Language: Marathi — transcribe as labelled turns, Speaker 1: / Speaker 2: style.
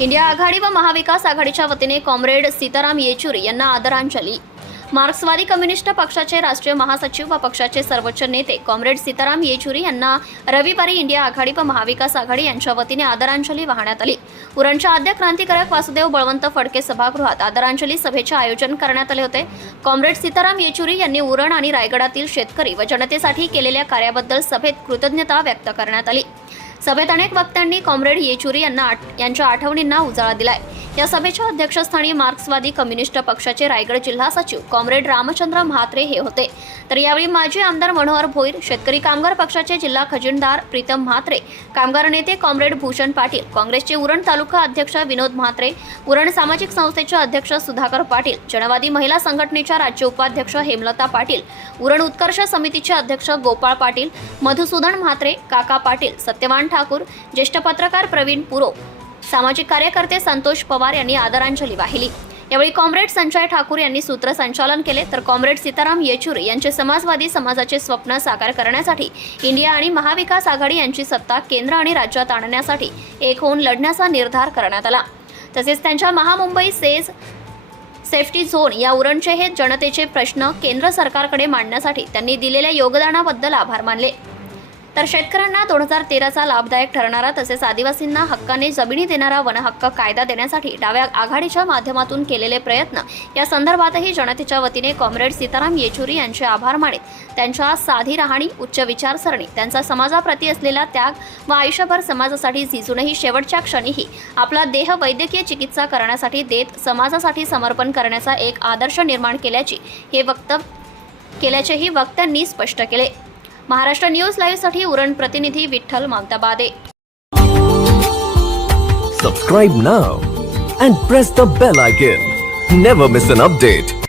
Speaker 1: इंडिया आघाडी व महाविकास आघाडीच्या वतीने कॉम्रेड सीताराम येचुरी यांना आदरांजली. मार्क्सवादी कम्युनिस्ट पक्षाचे राष्ट्रीय महासचिव व पक्षाचे सर्वोच्च नेते कॉम्रेड सीताराम येचुरी यांना रविवारी इंडिया आघाडी व महाविकास आघाडी यांच्या वतीने आदरांजली वाहण्यात आली. उरणच्या आद्य क्रांतिकारक वासुदेव बळवंत फडके सभागृहात आदरांजली सभेचे आयोजन करण्यात आले होते. कॉम्रेड सीताराम येचुरी यांनी उरण आणि रायगडातील शेतकरी व जनतेसाठी केलेल्या कार्याबद्दल सभेत कृतज्ञता व्यक्त करण्यात आली. सभेत अनेक वक्त्यांनी कॉम्रेड येचुरी यांना आठ- यांच्या आठवणींना उजाळा दिलाय. या सभेच्या अध्यक्षस्थानी मार्क्सवादी कम्युनिस्ट पक्षाचे रायगड जिल्हा सचिव कॉम्रेड रामचंद्र म्हात्रे हे होते. तर यावेळी माजी आमदार मनोहर भोईर शेतकरी कामगार पक्षाचे जिल्हा खजिनदार प्रीतम म्हात्रे कामगार नेते कॉम्रेड भूषण पाटील काँग्रेसचे उरण तालुका अध्यक्ष विनोद म्हात्रे उरण सामाजिक संस्थेचे अध्यक्ष सुधाकर पाटील जनवादी महिला संघटनेच्या राज्य उपाध्यक्ष हेमलता पाटील उरण उत्कर्ष समितीचे अध्यक्ष गोपाळ पाटील मधुसूदन म्हात्रे काका पाटील सत्यवान ठाकूर ज्येष्ठ पत्रकार प्रवीण पुरो सामाजिक कार्यकर्ते संतोष पवार यांनी आदरांजली वाहिली. यावेळी कॉम्रेड संजय ठाकूर यांनी सूत्रसंचालन केले. तर कॉम्रेड सीताराम येचुरी यांचे समाजवादी समाजाचे स्वप्न साकार करण्यासाठी इंडिया आणि महाविकास आघाडी यांची सत्ता केंद्र आणि राज्यात आणण्यासाठी एक होऊन लढण्याचा निर्धार करण्यात आला. तसेच त्यांच्या महामुंबई सेज सेफ्टी झोन या उरणचे हे जनतेचे प्रश्न केंद्र सरकारकडे मांडण्यासाठी त्यांनी दिलेल्या योगदानाबद्दल आभार मानले. तर शेतकऱ्यांना दोन हजार तेराचा लाभदायक ठरणारा तसेच आदिवासींना हक्काने जमिनी देणारा वनहक्क कायदा देण्यासाठी डाव्या आघाडीच्या माध्यमातून केलेले प्रयत्न. या संदर्भातही जनतेच्या वतीने कॉम्रेड सीताराम येचुरी यांचे आभार मानित. त्यांच्या साधी राहणी उच्च विचारसरणी त्यांचा समाजाप्रती असलेला त्याग व आयुष्यभर समाजासाठी झिजूनही शेवटच्या क्षणीही आपला देह वैद्यकीय चिकित्सा करण्यासाठी देत समाजासाठी समर्पण करण्याचा एक आदर्श निर्माण केल्याची हे वक्तव्य केल्याचेही वक्त्यांनी स्पष्ट केले. महाराष्ट्र न्यूज लाइव सा उरण प्रतिनिधी विठ्ठल मानता
Speaker 2: बादे सब्सक्राइब ना and press the bell icon never miss an update